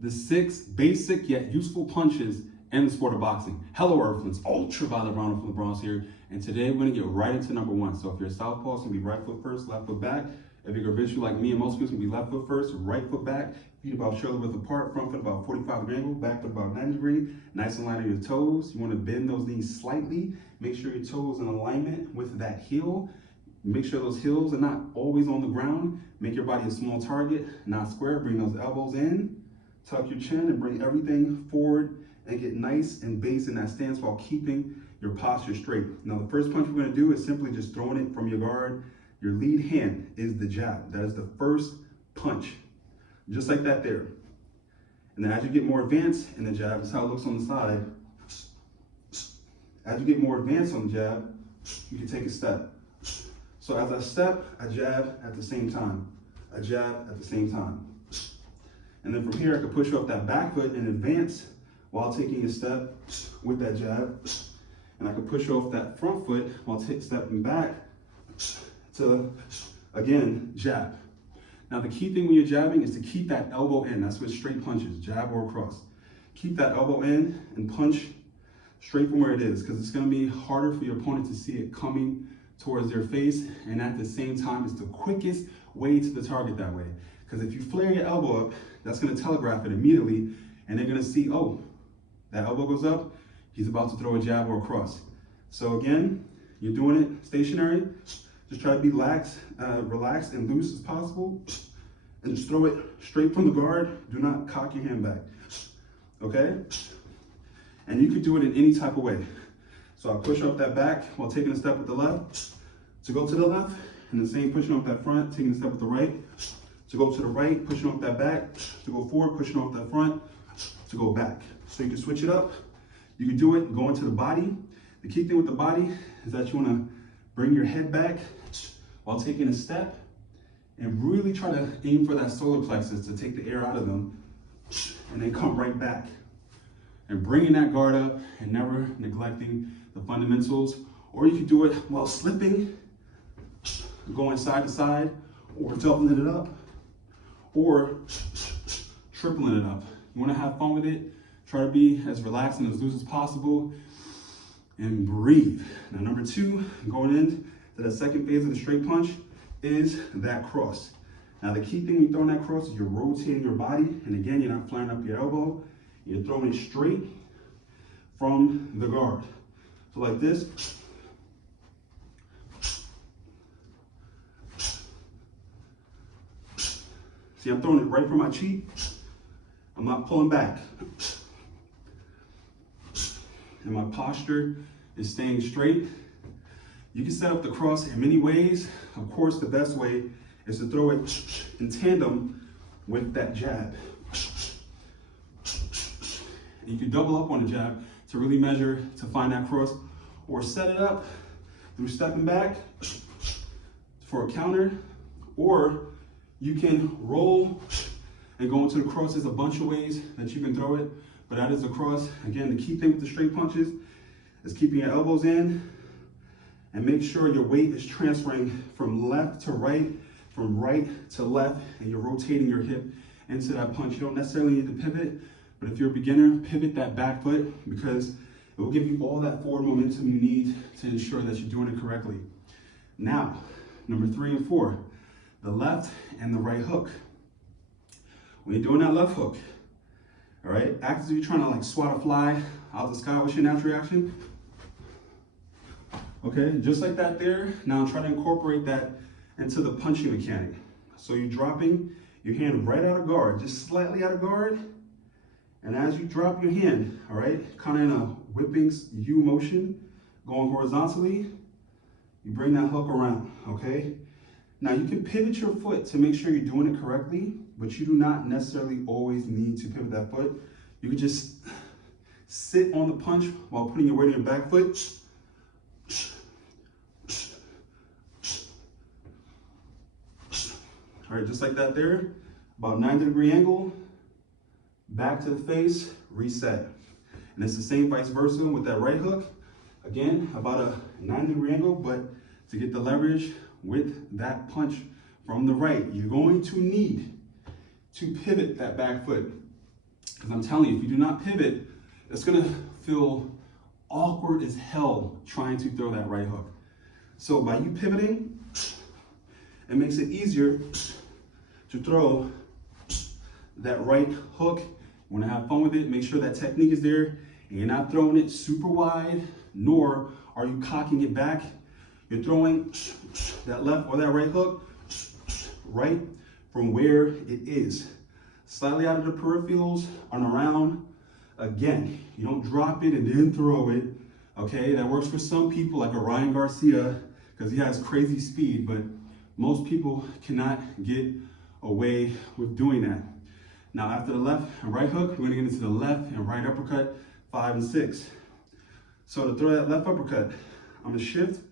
the 6 basic yet useful punches in the sport of boxing. Hello Earthlings, Ultraviolet Ronald from the Bronx here, and today we're gonna get right into number 1. So if you're a southpaw, it's gonna be right foot first, left foot back. If you're visual like me and most people, it's gonna be left foot first, right foot back, feet about shoulder width apart, front foot about 45 degree angle, back foot about 90 degree, nice and light on your toes. You wanna bend those knees slightly, make sure your toes in alignment with that heel. Make sure those heels are not always on the ground. Make your body a small target, not square. Bring those elbows in, tuck your chin, and bring everything forward and get nice and base in that stance while keeping your posture straight. Now, the first punch we're gonna do is simply just throwing it from your guard. Your lead hand is the jab. That is the first punch. Just like that there. And then as you get more advanced in the jab, this is how it looks on the side. As you get more advanced on the jab, you can take a step. So as I step, I jab at the same time. I jab at the same time. And then from here, I can push off that back foot and advance while taking a step with that jab. And I can push off that front foot while stepping back to, again, jab. Now the key thing when you're jabbing is to keep that elbow in. That's with straight punches, jab or cross. Keep that elbow in and punch straight from where it is, because it's gonna be harder for your opponent to see it coming towards their face, and at the same time, it's the quickest way to the target that way. Because if you flare your elbow up, that's gonna telegraph it immediately, and they're gonna see, oh, that elbow goes up, he's about to throw a jab or a cross. So again, you're doing it stationary, just try to be relaxed and loose as possible, and just throw it straight from the guard. Do not cock your hand back, okay? And you could do it in any type of way. So I push off that back while taking a step with the left, to go to the left, and the same pushing off that front, taking a step with the right, to go to the right, pushing off that back, to go forward, pushing off that front, to go back. So you can switch it up. You can do it going to the body. The key thing with the body is that you wanna bring your head back while taking a step and really try to aim for that solar plexus to take the air out of them, and then come right back. And bringing that guard up and never neglecting the fundamentals. Or you can do it while slipping, going side to side, or doubling it up, or tripling it up. You wanna have fun with it. Try to be as relaxed and as loose as possible, and breathe. Now, number 2, going into the second phase of the straight punch is that cross. Now, the key thing when you're throwing that cross is you're rotating your body, and again, you're not flaring up your elbow. You're throwing it straight from the guard. So like this. See, I'm throwing it right from my cheek. I'm not pulling back. And my posture is staying straight. You can set up the cross in many ways. Of course, the best way is to throw it in tandem with that jab. You can double up on the jab to really measure to find that cross, or set it up through stepping back for a counter, or you can roll and go into the cross. There's a bunch of ways that you can throw it, but that is the cross. Again, the key thing with the straight punches is keeping your elbows in and make sure your weight is transferring from left to right, from right to left, and you're rotating your hip into that punch. You don't necessarily need to pivot. But if you're a beginner, pivot that back foot, because it will give you all that forward momentum you need to ensure that you're doing it correctly. Now, number 3 and 4, the left and the right hook. When you're doing that left hook, all right, act as if you're trying to like swat a fly out the sky. What's your natural reaction? Okay, just like that there. Now try to incorporate that into the punching mechanic. So you're dropping your hand right out of guard, just slightly out of guard. And as you drop your hand, all right, kind of in a whipping U motion, going horizontally, you bring that hook around, okay? Now you can pivot your foot to make sure you're doing it correctly, but you do not necessarily always need to pivot that foot. You can just sit on the punch while putting your weight on your back foot. All right, just like that there, about 90 degree angle. Back to the face, reset. And it's the same vice versa with that right hook. Again, about a 90 degree angle, but to get the leverage with that punch from the right, you're going to need to pivot that back foot. Because I'm telling you, if you do not pivot, it's gonna feel awkward as hell trying to throw that right hook. So by you pivoting, it makes it easier to throw that right hook. You wanna have fun with it, make sure that technique is there, and you're not throwing it super wide, nor are you cocking it back. You're throwing that left or that right hook right from where it is. Slightly out of the peripherals and around. Again, you don't drop it and then throw it, okay? That works for some people, like a Ryan Garcia, because he has crazy speed, but most people cannot get away with doing that. Now, after the left and right hook, we're gonna get into the left and right uppercut, 5 and 6. So to throw that left uppercut, I'm gonna shift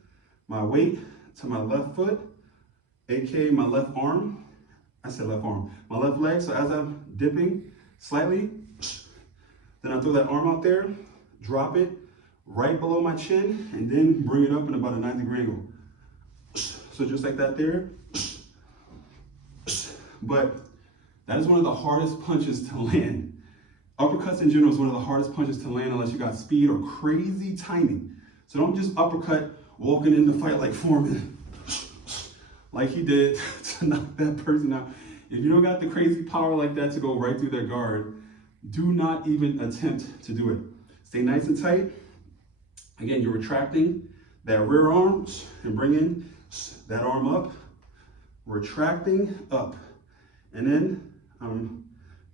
my weight to my left foot, AKA my left arm. I said left arm, my left leg. So as I'm dipping slightly, then I throw that arm out there, drop it right below my chin, and then bring it up in about a 90-degree angle. So just like that there. But that is one of the hardest punches to land. Uppercuts in general is one of the hardest punches to land unless you got speed or crazy timing. So don't just uppercut walking in the fight like Foreman, like he did to knock that person out. If you don't got the crazy power like that to go right through their guard, do not even attempt to do it. Stay nice and tight. Again, you're retracting that rear arm and bringing that arm up, retracting up. And then I'm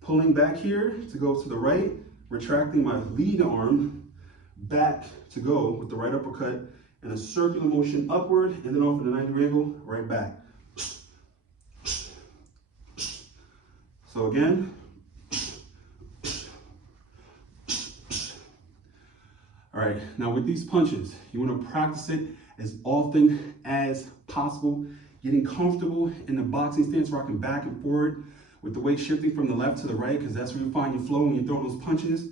pulling back here to go to the right, retracting my lead arm back to go with the right uppercut in a circular motion upward, and then off in a 90-degree angle, right back. So again, all right, now with these punches, you want to practice it as often as possible, getting comfortable in the boxing stance, rocking back and forward with the weight shifting from the left to the right, because that's where you find your flow when you're throwing those punches.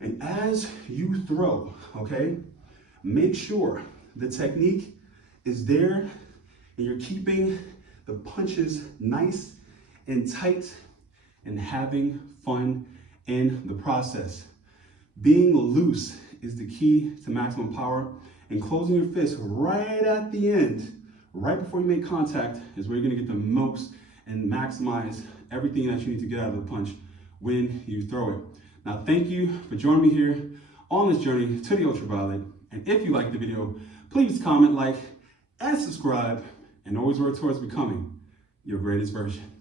And as you throw, okay, make sure the technique is there and you're keeping the punches nice and tight and having fun in the process. Being loose is the key to maximum power, and closing your fist right at the end, right before you make contact, is where you're gonna get the most and maximize everything that you need to get out of the punch when you throw it. Now, thank you for joining me here on this journey to the ultraviolet. And if you liked the video, please comment, like, and subscribe, and always work towards becoming your greatest version.